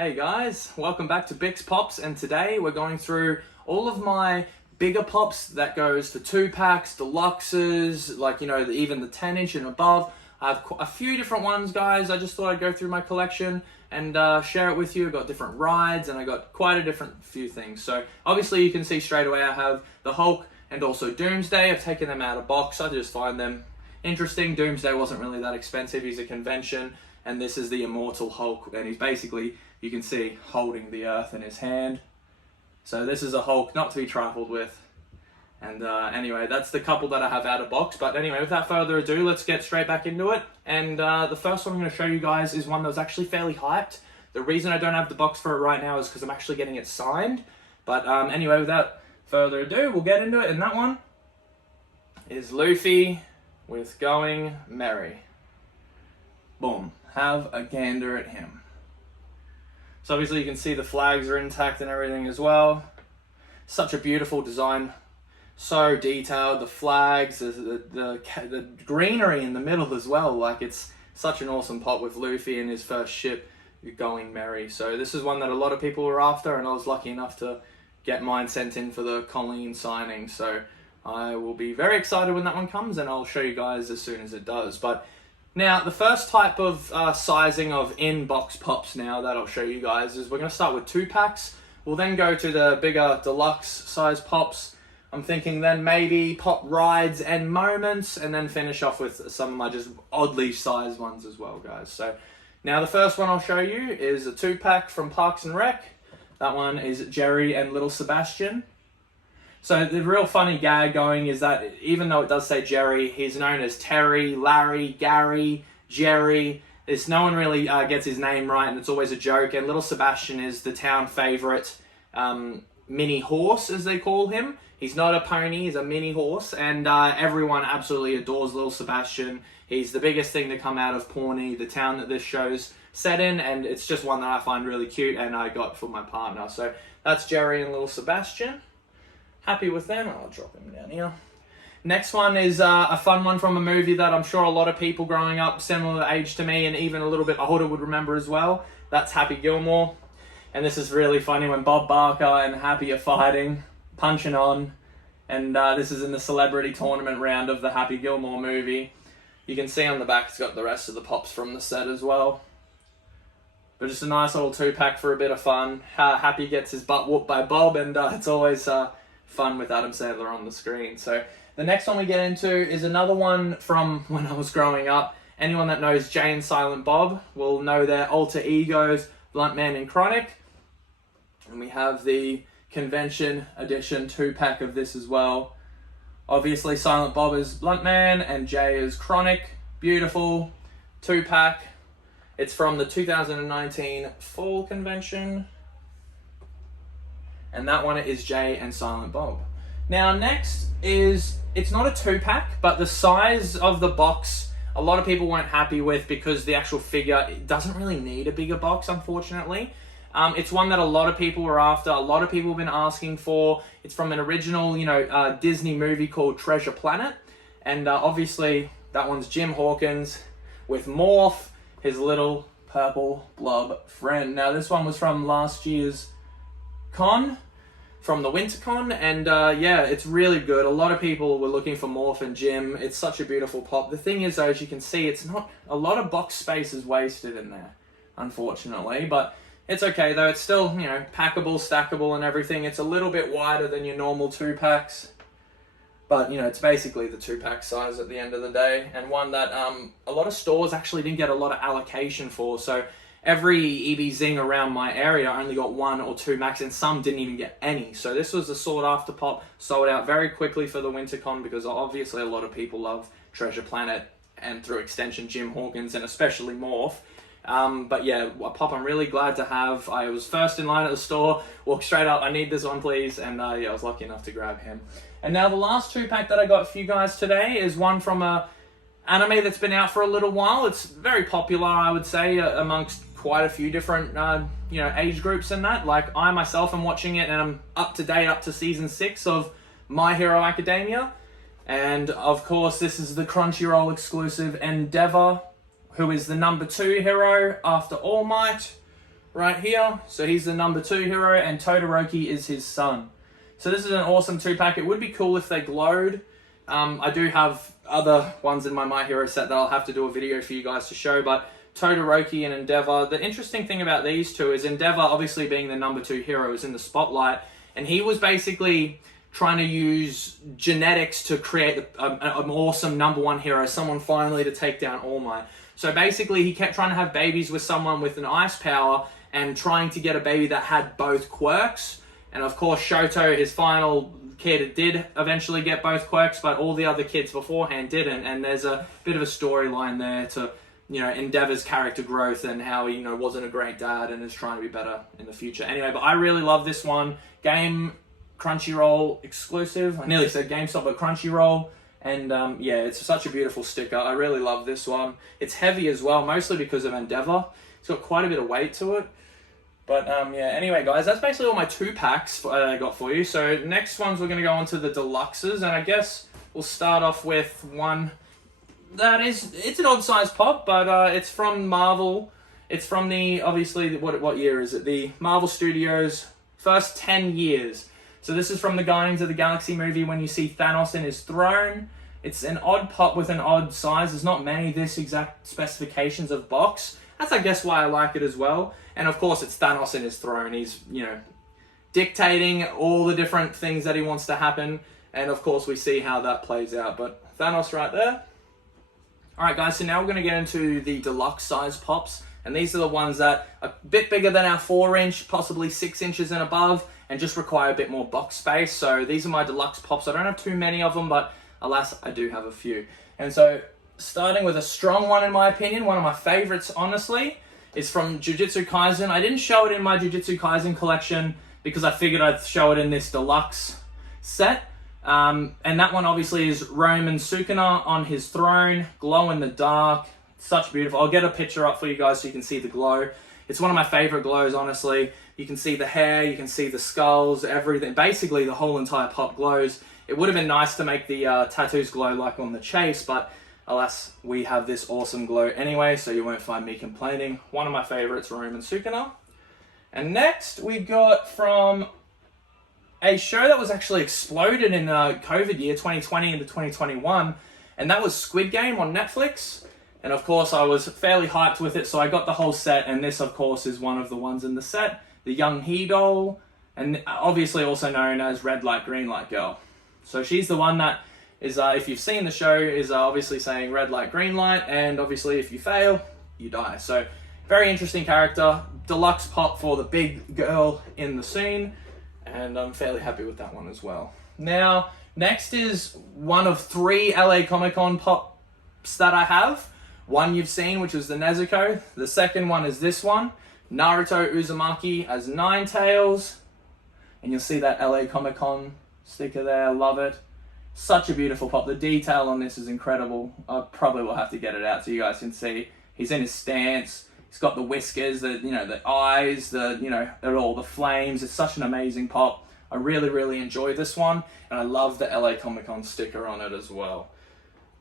Hey guys, welcome back to Bick's Pops, and today we're going through all of my bigger pops that goes for 2-packs, deluxes, like, you know, even the 10-inch and above. I have a few different ones, guys. I just thought I'd go through my collection and share it with you. I've got different rides and I got quite a different few things. So obviously you can see straight away I have the Hulk and also Doomsday. I've taken them out of box. I just find them interesting. Doomsday wasn't really that expensive. He's a convention. And this is the Immortal Hulk, and he's basically, you can see, holding the earth in his hand. So this is a Hulk not to be trifled with. And anyway, that's the couple that I have out of box. But anyway, without further ado, let's get straight back into it. And the first one I'm going to show you guys is one that was actually fairly hyped. The reason I don't have the box for it right now is because I'm actually getting it signed. But anyway, without further ado, we'll get into it. And that one is Luffy with Going Merry. Boom. Have a gander at him. So obviously you can see the flags are intact and everything as well. Such a beautiful design. So detailed. The flags, the greenery in the middle as well. Like, it's such an awesome pop with Luffy and his first ship Going Merry. So this is one that a lot of people were after, and I was lucky enough to get mine sent in for the Colleen signing. So I will be very excited when that one comes, and I'll show you guys as soon as it does. But now, the first type of sizing of in-box pops now that I'll show you guys is we're going to start with 2-packs. We'll then go to the bigger deluxe size pops. I'm thinking then maybe pop rides and moments, and then finish off with some of my just oddly sized ones as well, guys. So now the first one I'll show you is a 2-pack from Parks and Rec. That one is Jerry and Lil Sebastian. So the real funny gag going is that even though it does say Jerry, he's known as Terry, Larry, Gary, Jerry. No one really gets his name right, and it's always a joke. And Little Sebastian is the town favourite mini horse, as they call him. He's not a pony, he's a mini horse, and everyone absolutely adores Little Sebastian. He's the biggest thing to come out of Pawnee, the town that this show's set in, and it's just one that I find really cute and I got for my partner. So that's Jerry and Little Sebastian. Happy with them. I'll drop him down here. Next one is a fun one from a movie that I'm sure a lot of people growing up similar age to me and even a little bit older would remember as well. That's Happy Gilmore. And this is really funny when Bob Barker and Happy are fighting, punching on. And this is in the celebrity tournament round of the Happy Gilmore movie. You can see on the back it's got the rest of the pops from the set as well. But just a nice little 2-pack for a bit of fun. Happy gets his butt whooped by Bob, and it's always fun with Adam Sandler on the screen. So the next one we get into is another one from when I was growing up. Anyone that knows Jay and Silent Bob will know their alter egos, Bluntman and Chronic. And we have the convention edition 2-pack of this as well. Obviously Silent Bob is Bluntman and Jay is Chronic. Beautiful 2-pack. It's from the 2019 fall convention. And that one is Jay and Silent Bob. Now next is, it's not a 2-pack, but the size of the box, a lot of people weren't happy with because the actual figure, it doesn't really need a bigger box, unfortunately. It's one that a lot of people were after, a lot of people have been asking for. It's from an original, Disney movie called Treasure Planet. And obviously that one's Jim Hawkins with Morph, his little purple blob friend. Now this one was from last year's con, from the winter con, and yeah, it's really good. A lot of people were looking for Morph and Jim. It's such a beautiful pop. The thing is though, as you can see, it's not a lot of box space is wasted in there, unfortunately, but it's okay though. It's still, packable, stackable and everything. It's a little bit wider than your normal 2-packs, but it's basically the 2-pack size at the end of the day, and one that a lot of stores actually didn't get a lot of allocation for. So every EB Zing around my area only got 1 or 2 max, and some didn't even get any. So this was a sought after pop, sold out very quickly for the WinterCon because obviously a lot of people love Treasure Planet and through extension Jim Hawkins and especially Morph. But yeah, a pop I'm really glad to have. I was first in line at the store, walked straight up, I need this one please, and yeah, I was lucky enough to grab him. And now the last 2-pack that I got for you guys today is one from a anime that's been out for a little while. It's very popular, I would say, amongst quite a few different age groups and that. Like, I myself am watching it and I'm up to date up to season 6 of My Hero Academia. And of course this is the Crunchyroll exclusive Endeavour, who is the number 2 hero after All Might. right here. So he's the number 2 hero, and Todoroki is his son. So this is an awesome 2-pack. It would be cool if they glowed. I do have other ones in my My Hero set that I'll have to do a video for you guys to show, but Todoroki and Endeavour. The interesting thing about these two is Endeavour, obviously being the number 2 hero, is in the spotlight, and he was basically trying to use genetics to create an awesome number 1 hero, someone finally to take down All Might. So basically he kept trying to have babies with someone with an ice power and trying to get a baby that had both quirks. And of course Shoto, his final kid, did eventually get both quirks, but all the other kids beforehand didn't. And there's a bit of a storyline there to, you know, Endeavor's character growth and how he, you know, wasn't a great dad and is trying to be better in the future. Anyway, but I really love this one. Game Crunchyroll exclusive. I nearly said GameStop, but Crunchyroll. And yeah, it's such a beautiful sticker. I really love this one. It's heavy as well, mostly because of Endeavour. It's got quite a bit of weight to it. But yeah, anyway guys, that's basically all my 2-packs I got for you. So next ones we're going to go on to the Deluxes, and I guess we'll start off with one that it's an odd size pop, but it's from Marvel. It's from the, obviously, what year is it? The Marvel Studios first 10 years. So this is from the Guardians of the Galaxy movie when you see Thanos in his throne. It's an odd pop with an odd size. There's not many this exact specifications of box. That's, I guess, why I like it as well. And of course, it's Thanos in his throne. He's, you know, dictating all the different things that he wants to happen. And of course, we see how that plays out. But Thanos right there. Alright guys, so now we're going to get into the deluxe size pops. And these are the ones that are a bit bigger than our 4-inch, possibly 6 inches and above, and just require a bit more box space. So these are my deluxe pops. I don't have too many of them, but alas, I do have a few. And so, starting with a strong one in my opinion, one of my favorites, honestly, is from Jujutsu Kaisen. I didn't show it in my Jujutsu Kaisen collection because I figured I'd show it in this deluxe set. And that one obviously is Roman Sukuna on his throne, glow in the dark. Such beautiful. I'll get a picture up for you guys so you can see the glow. It's one of my favorite glows, honestly. You can see the hair, you can see the skulls, everything. Basically, the whole entire pop glows. It would have been nice to make the tattoos glow like on the chase, but alas, we have this awesome glow anyway, so you won't find me complaining. One of my favorites, Roman Sukuna. And next, we got from a show that was actually exploded in COVID year 2020 into 2021, and that was Squid Game on Netflix. And of course, I was fairly hyped with it, so I got the whole set, and this, of course, is one of the ones in the set. The Young He doll, and obviously also known as Red Light, Green Light Girl. So she's the one that is, if you've seen the show, is obviously saying red light, green light, and obviously if you fail, you die. So, very interesting character. Deluxe pop for the big girl in the scene, and I'm fairly happy with that one as well. Now, next is one of 3 LA Comic Con pops that I have. One you've seen, which is the Nezuko. The second one is this one, Naruto Uzumaki as Ninetails. And you'll see that LA Comic Con sticker there, love it. Such a beautiful pop. The detail on this is incredible. I probably will have to get it out so you guys can see. He's in his stance. He's got the whiskers, the eyes, they're all the flames. It's such an amazing pop. I really, really enjoy this one. And I love the LA Comic Con sticker on it as well.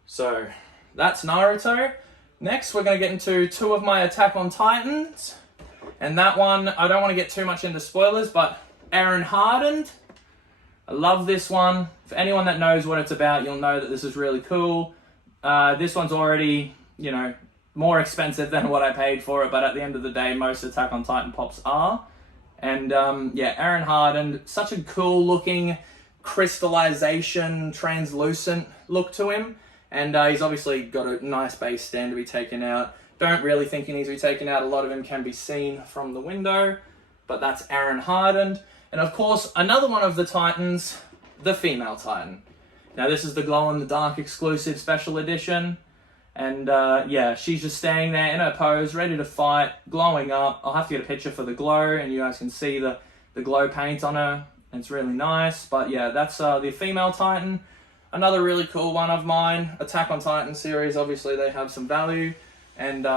So, that's Naruto. Next, we're going to get into 2 of my Attack on Titans. And that one, I don't want to get too much into spoilers, but Eren Hardend. I love this one. For anyone that knows what it's about, you'll know that this is really cool. This one's already, more expensive than what I paid for it, but at the end of the day, most Attack on Titan pops are. And yeah, Eren Hardend, such a cool looking crystallization, translucent look to him. And he's obviously got a nice base stand to be taken out. Don't really think he needs to be taken out. A lot of him can be seen from the window. But that's Eren Hardend. And of course, another one of the Titans, the female Titan. Now this is the glow-in-the-dark exclusive special edition. And yeah, she's just standing there in her pose, ready to fight, glowing up. I'll have to get a picture for the glow, and you guys can see the glow paint on her. It's really nice. But yeah, that's the female Titan. Another really cool one of mine, Attack on Titan series. Obviously, they have some value. And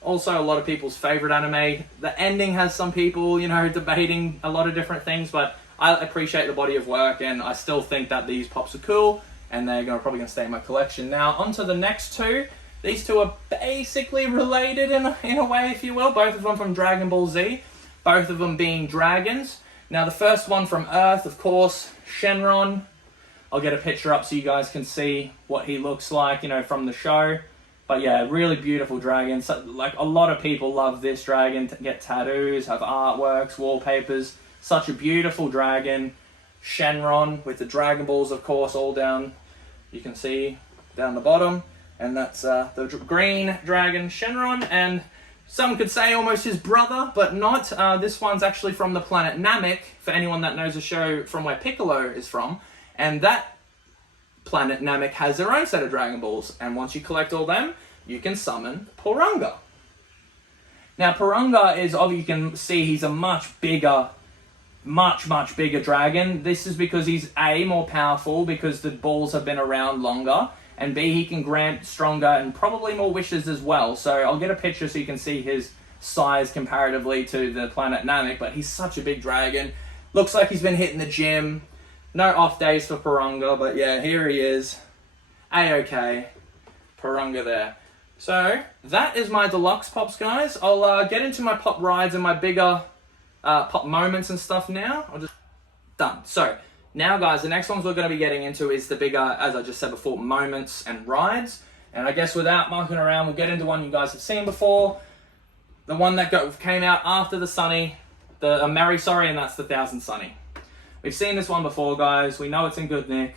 also a lot of people's favorite anime. The ending has some people, debating a lot of different things. But I appreciate the body of work, and I still think that these pops are cool. And they're probably going to stay in my collection. Now, on to the next 2. These 2 are basically related in a way, if you will. Both of them from Dragon Ball Z. both of them being dragons. Now the first one from Earth, of course, Shenron. I'll get a picture up so you guys can see what he looks like, you know, from the show. But yeah, really beautiful dragon. So, like, a lot of people love this dragon, get tattoos, have artworks, wallpapers. Such a beautiful dragon. Shenron with the Dragon Balls, of course, all down, you can see down the bottom. And that's the green dragon Shenron. And some could say almost his brother, but not. This one's actually from the planet Namek, for anyone that knows the show from where Piccolo is from. And that planet Namek has their own set of Dragon Balls. And once you collect all them, you can summon Porunga. Now, Porunga is, obviously, you can see he's a much bigger dragon. This is because he's A, more powerful, because the balls have been around longer. And B, he can grant stronger and probably more wishes as well. So I'll get a picture so you can see his size comparatively to the planet Namek. But he's such a big dragon. Looks like he's been hitting the gym. No off days for Porunga, but yeah, here he is. A-okay. Porunga there. So, that is my deluxe pops, guys. I'll get into my pop rides and my bigger pop moments and stuff now. Done. So, now, guys, the next ones we're going to be getting into is the bigger, as I just said before, moments and rides. And I guess without marking around, we'll get into one you guys have seen before. The one that came out after the Sunny, Mary, sorry, and that's the 1000 Sunny. We've seen this one before, guys. We know it's in good nick.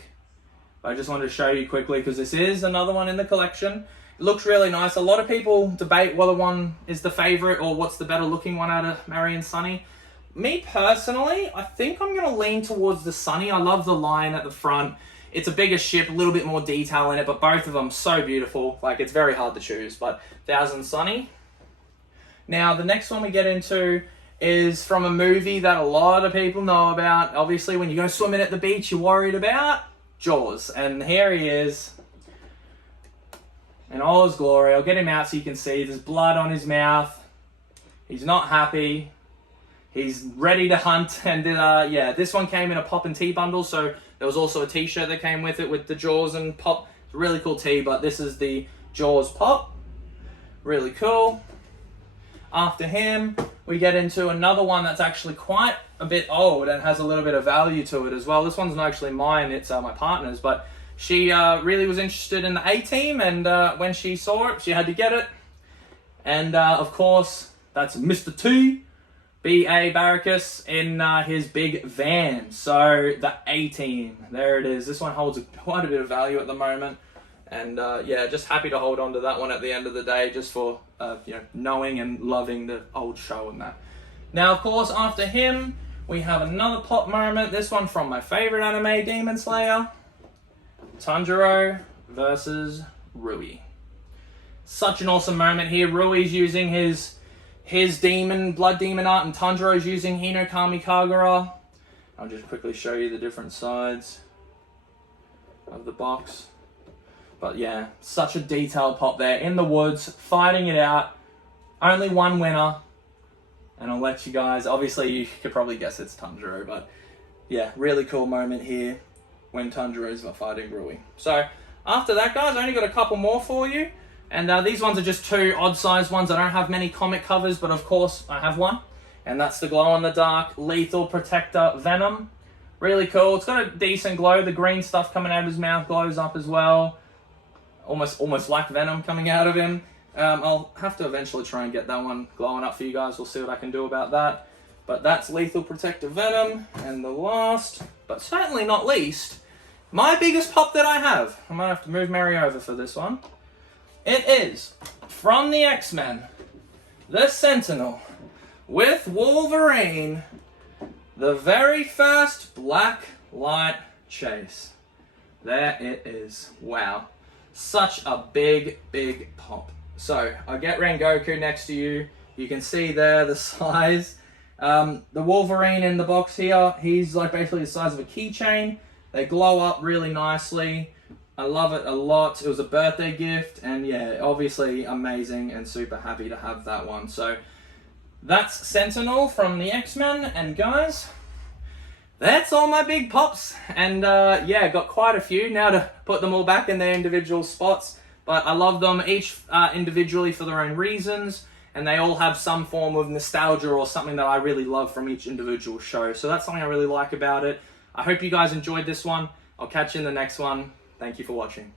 But I just wanted to show you quickly because this is another one in the collection. It looks really nice. A lot of people debate whether one is the favorite or what's the better looking one out of Mary and Sunny. Me personally, I think I'm going to lean towards the Sunny. I love the line at the front. It's a bigger ship, a little bit more detail in it, but both of them so beautiful. Like, it's very hard to choose, but 1000 Sunny. Now, the next one we get into is from a movie that a lot of people know about. Obviously, when you go swimming at the beach, you're worried about Jaws. And here he is in all his glory. I'll get him out so you can see. There's blood on his mouth. He's not happy. He's ready to hunt. And yeah, this one came in a pop and tea bundle. So there was also a t-shirt that came with it with the Jaws and pop. It's a really cool tee, but this is the Jaws pop. Really cool. After him, we get into another one that's actually quite a bit old and has a little bit of value to it as well. This one's not actually mine, it's my partner's, but she really was interested in the A-Team, and when she saw it, she had to get it. And of course, that's Mr. T, B.A. Barracus in his big van. So, the A-Team, there it is. This one holds quite a bit of value at the moment. And yeah, just happy to hold on to that one at the end of the day, just for you know, knowing and loving the old show and that. Now, of course, after him, we have another pop moment. This one from my favorite anime, Demon Slayer. Tanjiro versus Rui. Such an awesome moment here. Rui's using his blood demon art, and Tanjiro's using Hinokami Kagura. I'll just quickly show you the different sides of the box. But yeah, such a detailed pop there. In the woods, fighting it out. Only one winner. And I'll let you guys, obviously you could probably guess it's Tanjiro, but yeah, really cool moment here when Tanjiro's fighting Rui. So after that, guys, I only got a couple more for you. And these ones are just two odd-sized ones. I don't have many comic covers, but of course I have one. And that's the glow-in-the-dark Lethal Protector Venom. Really cool. It's got a decent glow. The green stuff coming out of his mouth glows up as well. Almost like Venom coming out of him. I'll have to eventually try and get that one glowing up for you guys. We'll see what I can do about that. But that's Lethal Protector Venom. And the last, but certainly not least, my biggest pop that I have. I might have to move Mary over for this one. It is from the X-Men, the Sentinel, with Wolverine, the very first Black Light Chase. There it is. Wow. Such a big pop. So, I get Rengoku next to you. You can see there the size. The Wolverine in the box here, he's like basically the size of a keychain. They glow up really nicely. I love it a lot. It was a birthday gift, and yeah, obviously amazing and super happy to have that one. So, that's Sentinel from the X-Men, and guys, that's all my big pops, and yeah, got quite a few now to put them all back in their individual spots, but I love them each individually for their own reasons, and they all have some form of nostalgia or something that I really love from each individual show. So that's something I really like about it. I hope you guys enjoyed this one. I'll catch you in the next one. Thank you for watching.